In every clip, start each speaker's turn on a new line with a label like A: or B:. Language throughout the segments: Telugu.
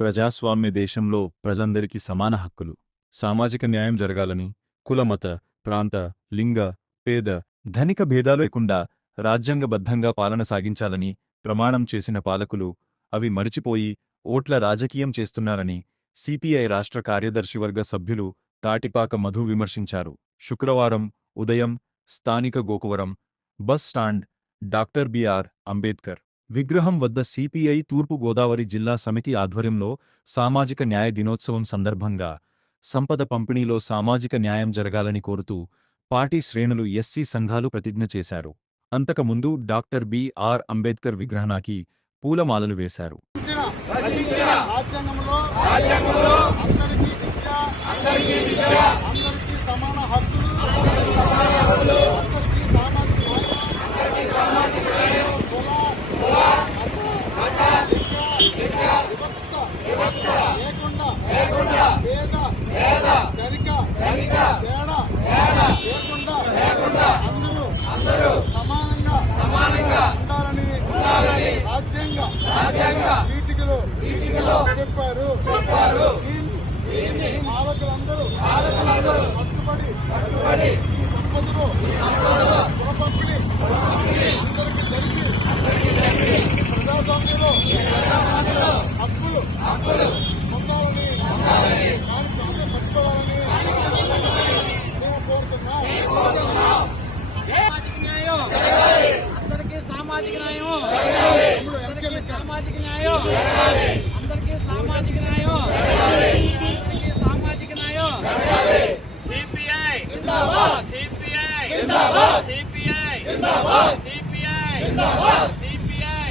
A: ప్రజాస్వామ్య దేశంలో ప్రజలందరికీ సమాన హక్కులు. సామాజిక న్యాయం జరగాలని కులమత ప్రాంత లింగ పేద ధనిక భేదాలు లేకుండా రాజ్యాంగబద్ధంగా పాలన సాగించాలని ప్రమాణం చేసిన పాలకులు అవి మరిచిపోయి ఓట్ల రాజకీయం చేస్తున్నారని సిపిఐ రాష్ట్ర కార్యదర్శివర్గ సభ్యులు తాటిపాక మధు విమర్శించారు. శుక్రవారం ఉదయం స్థానిక Gokavaram bus stand doctor B R Ambedkar విగ్రహం వద్ద సిపిఐ తూర్పు గోదావరి జిల్లా సమితి ఆధ్వర్యంలో సామాజిక న్యాయ దినోత్సవం సందర్భంగా సంపద పంపిణీలో సామాజిక న్యాయం జరగాలని కోరుతూ పార్టీ శ్రేణులు ఎస్సీ సంఘాలు ప్రతిజ్ఞ చేశారు. అంతకుముందు డాక్టర్ బిఆర్ అంబేద్కర్ విగ్రహానికి పూలమాలలు వేశారు.
B: అందరికీ సమాన హక్కులు అందరికీ సామాజిక న్యాయం అందరికీ సామాజిక న్యాయం కుల మత లింగ వివక్షత వివక్షత లేకుండా లేకుండా పేద పేద ధనిక ధనిక తేడా తేడా లేకుండా లేకుండా అందరూ అందరూ సమానంగా సమానంగా ఉండాలని ఉండాలని రాజ్యాంగ వీటికలో చెప్పారు. చెప్పారు. పాలకులందరూ కట్టుబడి కట్టుబడి ఈ సంపదలో ఈ సంపదలో పురపంపిణీ అందరికీ జరిపి అందరికీ జరిపి ప్రజాస్వామ్యంలో ప్రజాస్వామ్యంలో హక్కులు హక్కులు పొందాలని పొందాలని దానికి అందరూ పట్టుకోవాలని మేము కోరుతున్నాం
C: సామాజిక న్యాయం అందరికీ సామాజిక న్యాయం అందరికీ సామాజిక న్యాయం అందరికీ సామాజిక న్యాయం అందరికీ సామాజిక న్యాయం CPI CPI CPI CPI CPI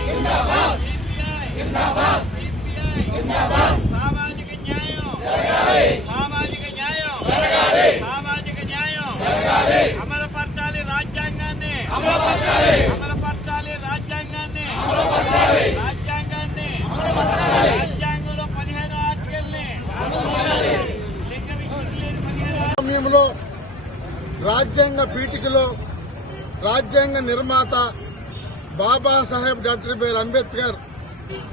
C: సామాజిక న్యాయం సామాజిక న్యాయం సామాజిక న్యాయం అమలుపరచాలి రాజ్యాంగాన్ని అమలుపరచాలి
B: సమయంలో రాజ్యాంగ పీఠికలో రాజ్యాంగ నిర్మాత బాబాసాహెబ్ డాక్టర్ బిఆర్ అంబేద్కర్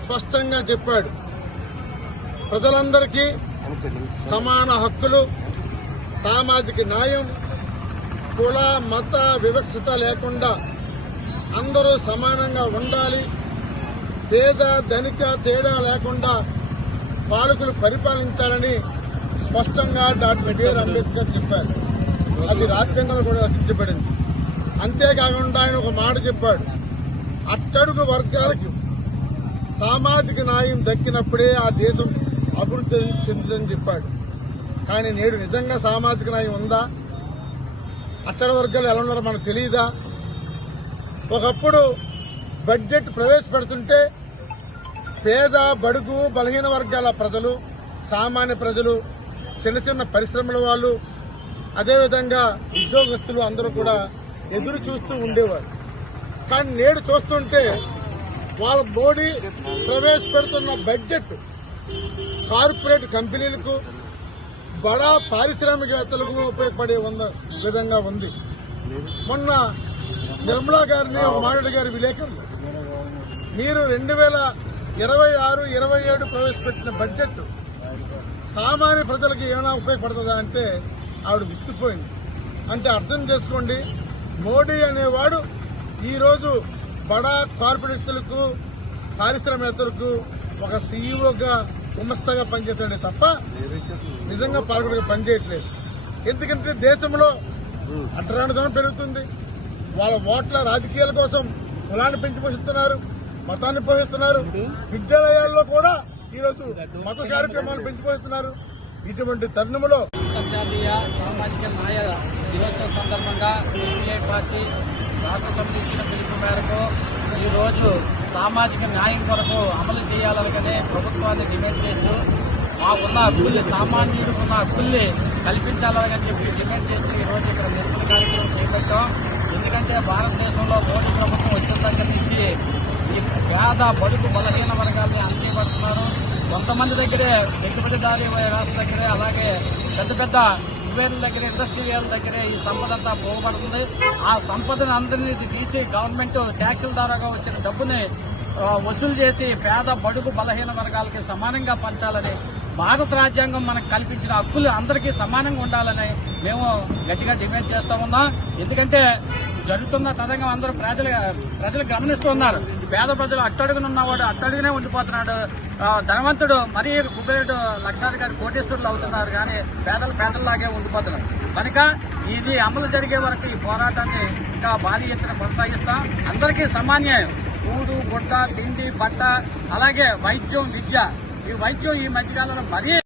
B: స్పష్టంగా చెప్పాడు. ప్రజలందరికీ సమాన హక్కులు సామాజిక న్యాయం కుల మత వివక్షత లేకుండా అందరూ సమానంగా ఉండాలి. పేద ధనిక తేడా లేకుండా పాలకులు పరిపాలించాలని స్పష్టంగా డాక్టర్ బిఆర్ అంబేద్కర్ చెప్పారు. అది రాజ్యాంగంలో కూడా రచించబడింది అంతేకాకుండా ఆయన ఒక మాట చెప్పాడు. అట్టడుగు వర్గాలకు సామాజిక న్యాయం దక్కినప్పుడే ఆ దేశం అభివృద్ధి చెందుదని చెప్పాడు. కానీ నేడు నిజంగా సామాజిక న్యాయం ఉందా? అట్టడి వర్గాలు ఎలా ఉన్నారో మనకు తెలియదా? ఒకప్పుడు బడ్జెట్ ప్రవేశపెడుతుంటే పేద బడుగు బలహీన వర్గాల ప్రజలు సామాన్య ప్రజలు చిన్న చిన్న పరిశ్రమల వాళ్ళు అదేవిధంగా ఉద్యోగస్తులు అందరూ కూడా ఎదురు చూస్తూ ఉండేవారు. కానీ నేడు చూస్తుంటే వాళ్ళ మోడీ ప్రవేశపెడుతున్న బడ్జెట్ కార్పొరేట్ కంపెనీలకు బడా పారిశ్రామికవేత్తలకు ఉపయోగపడే ఉన్న విధంగా ఉంది. మొన్న నిర్మలా గారిని ఒక గారి విలేకరులు. మీరు రెండు వేల ఇరవై ఆరు ఇరవై ఏడు ప్రవేశపెట్టిన బడ్జెట్ సామాన్య ప్రజలకు ఏమైనా ఉపయోగపడుతుందా అంటే ఆవిడ విస్తుపోయింది. అంటే అర్థం చేసుకోండి మోడీ అనేవాడు ఈరోజు బడా కార్పొరేట్లకు పారిశ్రామికవేత్తలకు ఒక సీఈఓగా గుమస్తగా పనిచేస్తాడే తప్ప నిజంగా పాల్గొనగా పనిచేయట్లేదు. ఎందుకంటే దేశంలో అడ్డరానిదనం పెరుగుతుంది. వాళ్ళ ఓట్ల రాజకీయాల కోసం కులాన్ని పెంచి పోషిస్తున్నారు మతాన్ని పోషిస్తున్నారు విద్యాలయాల్లో కూడా ఈరోజు మత కార్యక్రమాలు పెంచిపోస్తున్నారు ఇటువంటి తరుణంలో
C: అంతర్జాతీయ సామాజిక న్యాయ దినోత్సవం సందర్భంగా సిపిఐ పార్టీ రాష్ట్ర సమితి ఇచ్చిన పిలుపు మేరకు ఈరోజు సామాజిక న్యాయం కొరకు అమలు చేయాలనుకనే ప్రభుత్వాన్ని డిమాండ్ చేస్తూ మాకున్న హక్కుల్ని సామాన్యుడికున్న హక్కుల్ని కల్పించాలని చెప్పి డిమాండ్ చేస్తూ ఈరోజు ఇక్కడ నిరసన కార్యక్రమం చేపట్టాం. ఎందుకంటే భారతదేశంలో మోడీ ప్రభుత్వం వచ్చిన పేద బడుగు బలహీన వర్గాల్ని అణచివేయబడుతున్నారు కొంతమంది దగ్గరే పెట్టుబడిదారీ వ్యవస్థ దగ్గరే అలాగే పెద్ద పెద్ద కుబేర్ల దగ్గర ఇండస్ట్రియల్ దగ్గరే ఈ సంపద అంతా పోగబడుతుంది ఆ సంపదను అందరినీ తీసి గవర్నమెంట్ ట్యాక్సుల ద్వారా వచ్చిన డబ్బుని వసూలు చేసి పేద బడుగు బలహీన వర్గాలకి సమానంగా పంచాలని భారత రాజ్యాంగం మనకు కల్పించిన హక్కులు అందరికీ సమానంగా ఉండాలని మేము గట్టిగా డిమాండ్ చేస్తా ఉన్నాం. ఎందుకంటే జరుగుతున్న తదంగా అందరూ ప్రజలు ప్రజలు గమనిస్తున్నారు. పేద ప్రజలు అట్టడుగున ఉన్నవాడు అట్టడుగునే ఉండిపోతున్నాడు. ధనవంతుడు మరీ కుబేరుడు లక్షాధికారి కోటేశ్వరులు అవుతున్నారు కానీ పేదలు పేదల్లాగే ఉండిపోతున్నారు. కనుక ఇది అమలు జరిగే వరకు ఈ పోరాటాన్ని ఇంకా భారీ ఎత్తున కొనసాగిస్తాం. అందరికీ సమాన్యాయం. కూడు గుడ్డ తిండి బట్ట అలాగే వైద్యం విద్య. ఈ వైద్యం ఈ మధ్యకాలంలో మరీ